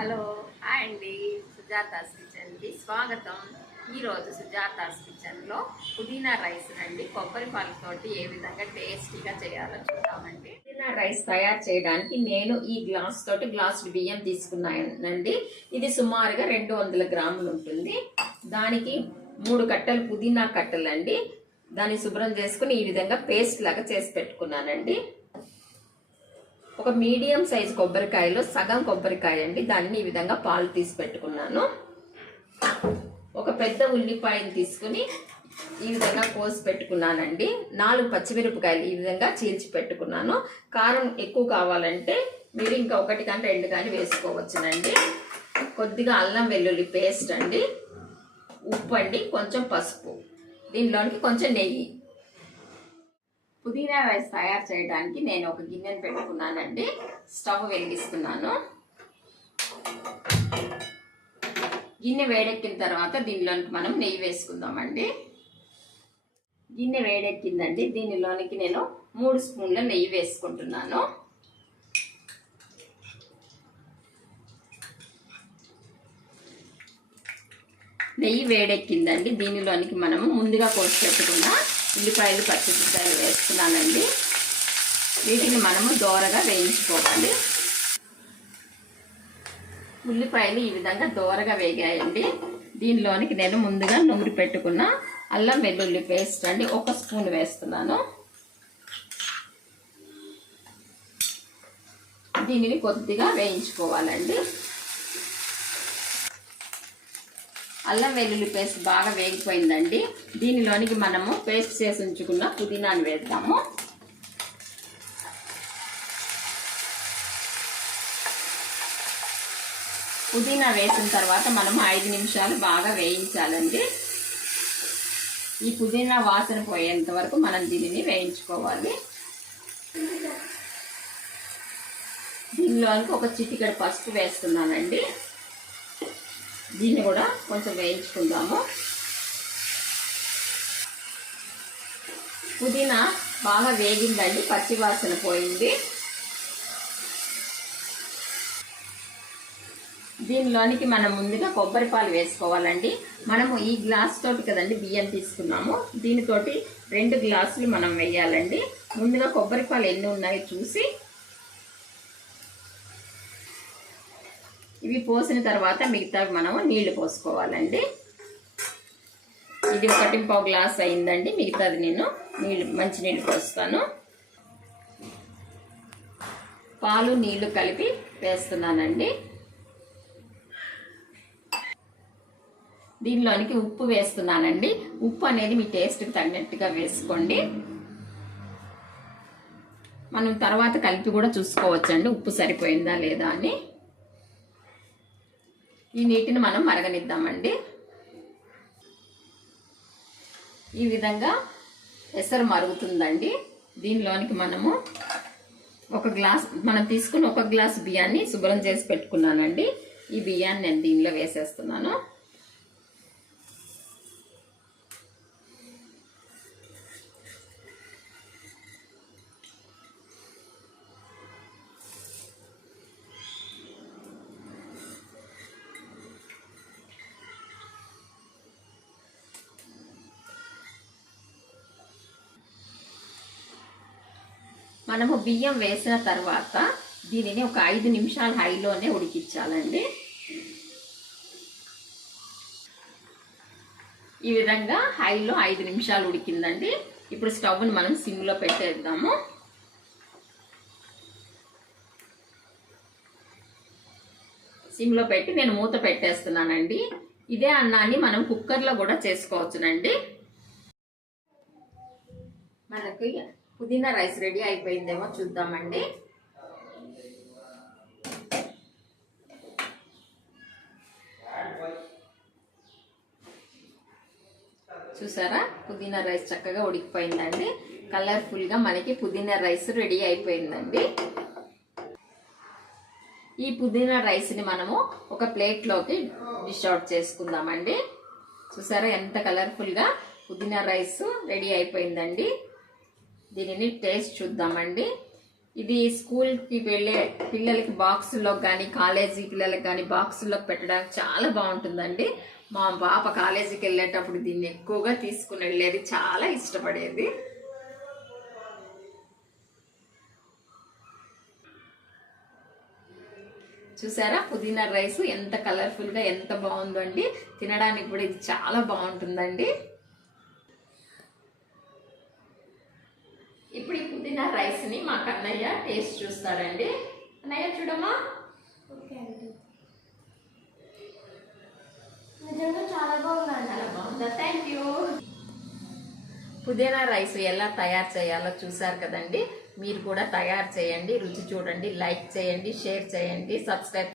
Hello hi అండి, సుజాతాస్ కిచెన్కి స్వాగతం. ఈరోజు సుజాతాస్ కిచెన్లో పుదీనా రైస్ అండి కొబ్బరి పాలతోటి ఏ విధంగా టేస్టీగా చేయాలో చూద్దామండి. పుదీనా రైస్ తయారు చేయడానికి నేను ఈ గ్లాసు బియ్యం తీసుకున్నానండి. ఇది సుమారుగా 200 గ్రాములు ఉంటుంది. దానికి 3 కట్టలు పుదీనా కట్టలండి. దాన్ని శుభ్రం చేసుకుని ఈ విధంగా పేస్ట్ లాగా చేసి పెట్టుకున్నానండి. ఒక మీడియం సైజ్ కొబ్బరికాయలో సగం కొబ్బరికాయ అండి, దానిని ఈ విధంగా పాలు తీసి పెట్టుకున్నాను. ఒక పెద్ద ఉల్లిపాయను తీసుకుని ఈ విధంగా కోసి పెట్టుకున్నానండి. 4 పచ్చిమిరపకాయలు ఈ విధంగా చీల్చి పెట్టుకున్నాను. కారం ఎక్కువ కావాలంటే మీరు ఇంకా 1 కానీ 2 కానీ వేసుకోవచ్చునండి. కొద్దిగా అల్లం వెల్లుల్లి పేస్ట్ అండి, ఉప్పు అండి, కొంచెం పసుపు, దీనిలోనికి కొంచెం నెయ్యి. పుదీనా రైస్ తయారు చేయడానికి నేను ఒక గిన్నెను పెట్టుకున్నానండి. స్టవ్ వెలిగిస్తున్నాను. గిన్నె వేడెక్కిన తర్వాత దీనిలోనికి మనం నెయ్యి వేసుకుందామండి. గిన్నె వేడెక్కిందండి. దీనిలోనికి నేను 3 స్పూన్ల నెయ్యి వేసుకుంటున్నాను. నెయ్యి వేడెక్కిందండి. దీనిలోనికి మనము ముందుగా కోసి పెట్టుకున్న ఉల్లిపాయలు పచ్చిమిరపకాయలు వేస్తున్నానండి. వీటిని మనము దోరగా వేయించుకోవాలి. ఉల్లిపాయలు ఈ విధంగా దోరగా వేగాయండి. దీనిలోనికి నేను ముందుగా నూరి పెట్టుకున్న అల్లం వెల్లుల్లి పేస్ట్ అండి 1 స్పూన్ వేస్తున్నాను. దీనిని కొద్దిగా వేయించుకోవాలండి. అల్లం వెల్లుల్లి పేస్ట్ బాగా వేగిపోయిందండి. దీనిలోనికి మనము పేస్ట్ చేసి ఉంచుకున్న పుదీనాను వేద్దాము. పుదీనా వేసిన తర్వాత మనము 5 నిమిషాలు బాగా వేయించాలండి. ఈ పుదీనా వాసన పోయేంత వరకు మనం దీనిని వేయించుకోవాలి. దీనిలోనికి ఒక చిటికెడు పసుపు వేస్తున్నానండి. దీన్ని కూడా కొంచెం వేయించుకుందాము. పుదీనా బాగా వేగిందండి, పచ్చి వాసన పోయింది. దీనిలోనికి మనం ముందుగా కొబ్బరి పాలు వేసుకోవాలండి. మనము ఈ గ్లాస్ తోటి కదండి బియ్యం తీసుకున్నాము, దీనితోటి 2 గ్లాసులు మనం వేయాలండి. ముందుగా కొబ్బరి పాలు ఎన్ని ఉన్నాయో చూసి ఇవి పోసిన తర్వాత మిగతా మనము నీళ్లు పోసుకోవాలండి. ఇది 1.5 గ్లాస్ అయిందండి. మిగతాది నేను మంచినీళ్ళు పోస్తాను. పాలు నీళ్లు కలిపి వేస్తున్నానండి. దీనిలోనికి ఉప్పు వేస్తున్నానండి. ఉప్పు అనేది మీ టేస్ట్కి తగినట్టుగా వేసుకోండి. మనం తర్వాత కలిపి కూడా చూసుకోవచ్చండి ఉప్పు సరిపోయిందా లేదా అని. ఈ నీటిని మనం మరగనిద్దామండి. ఈ విధంగా ఎసరు మరుగుతుందండి. దీనిలోనికి మనము మనం తీసుకుని 1 గ్లాస్ బియ్యాన్ని శుభ్రం చేసి పెట్టుకున్నానండి. ఈ బియ్యాన్ని నేను దీనిలో వేసేస్తున్నాను. మనము బియ్యం వేసిన తర్వాత దీనిని ఒక 5 నిమిషాలు హైలోనే ఉడికించాలండి. ఈ విధంగా హైలో 5 నిమిషాలు ఉడికిందండి. ఇప్పుడు స్టవ్ని మనం సిమ్లో పెట్టేద్దాము. సిమ్లో పెట్టి నేను మూత పెట్టేస్తున్నానండి. ఇదే అన్నాన్ని మనం కుక్కర్లో కూడా చేసుకోవచ్చునండి. మనకి పుదీనా రైస్ రెడీ అయిపోయిందేమో చూద్దామండి. చూసారా, పుదీనా రైస్ చక్కగా ఉడికిపోయిందండి. కలర్ఫుల్గా మనకి పుదీనా రైస్ రెడీ అయిపోయిందండి. ఈ పుదీనా రైస్ని మనము ఒక ప్లేట్లోకి డిష్ అవుట్ చేసుకుందామండి. చూసారా ఎంత కలర్ఫుల్గా పుదీనా రైస్ రెడీ అయిపోయిందండి. దీనిని టేస్ట్ చూద్దామండి. ఇది స్కూల్కి వెళ్ళే పిల్లలకి బాక్సుల్లో కానీ కాలేజీ పిల్లలకి కానీ బాక్సుల్లో పెట్టడానికి చాలా బాగుంటుందండి. మా పాప కాలేజీకి వెళ్ళేటప్పుడు దీన్ని ఎక్కువగా తీసుకుని వెళ్ళేది, చాలా ఇష్టపడేది. చూసారా పుదీనా రైస్ ఎంత కలర్ఫుల్గా ఎంత బాగుందో అండి. తినడానికి కూడా ఇది చాలా బాగుంటుందండి. ఇప్పుడు ఈ పుదీనా రైస్ని మా కన్నయ్య టేస్ట్ చూస్తాడండి. అన్నయ్య చూడమ్మా. ఓకే అండి, నిజంగా చాలా బాగుంది. చాలా బాగుందా? Thank you. పుదీనా రైస్ ఎలా తయారు చేయాలో చూసారు కదండి. మీరు కూడా తయారు చేయండి, రుచి చూడండి, లైక్ చేయండి, షేర్ చేయండి, సబ్స్క్రైబ్